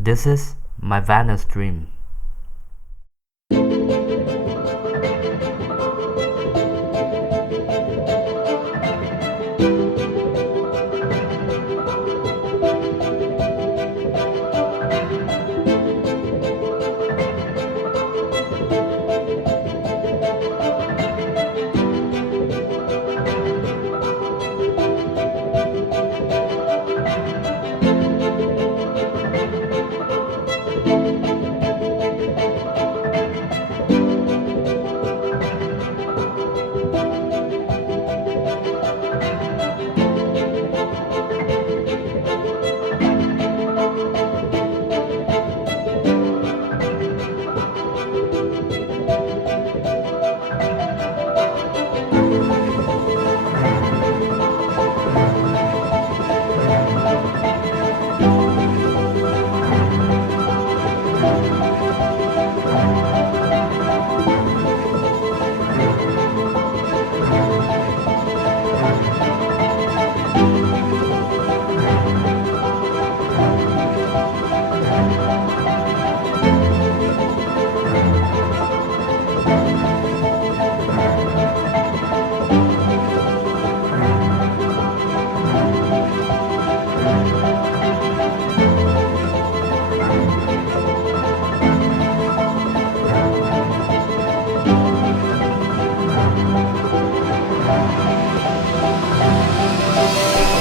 This is my Venice dream.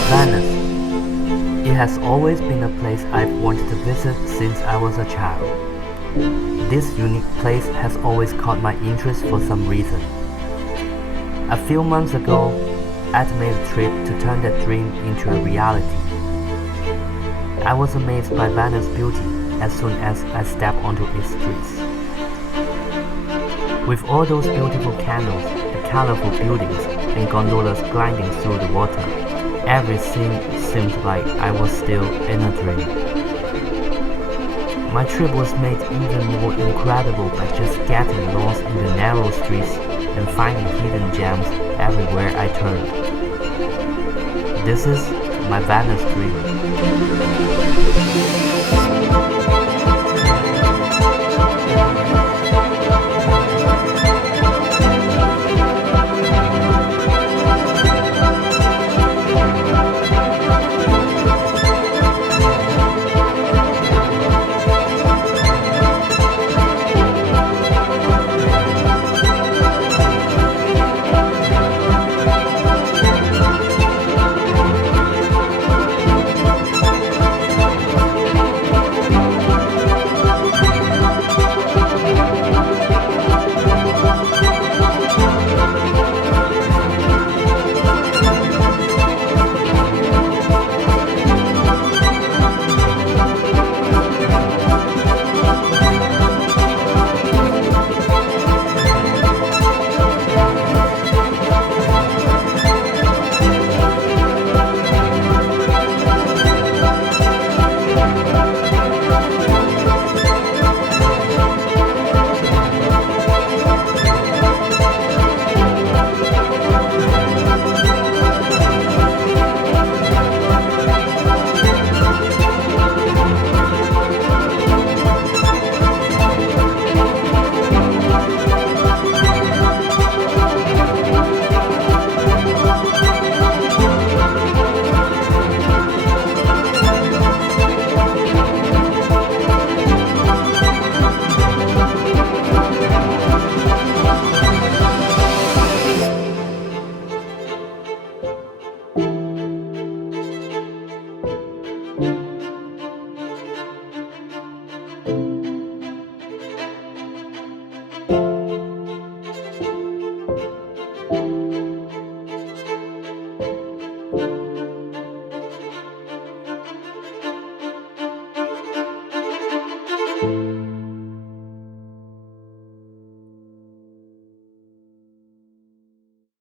Venice. It has always been a place I've wanted to visit since I was a child. This unique place has always caught my interest for some reason. A few months ago, I'd made a trip to turn that dream into a reality. I was amazed by Venice's beauty as soon as I stepped onto its streets. With all those beautiful canals, the colorful buildings, and gondolas gliding through the water, every scene seemed like I was still in a dream. My trip was made even more incredible by just getting lost in the narrow streets and finding hidden gems everywhere I turned. This is my Venice dream.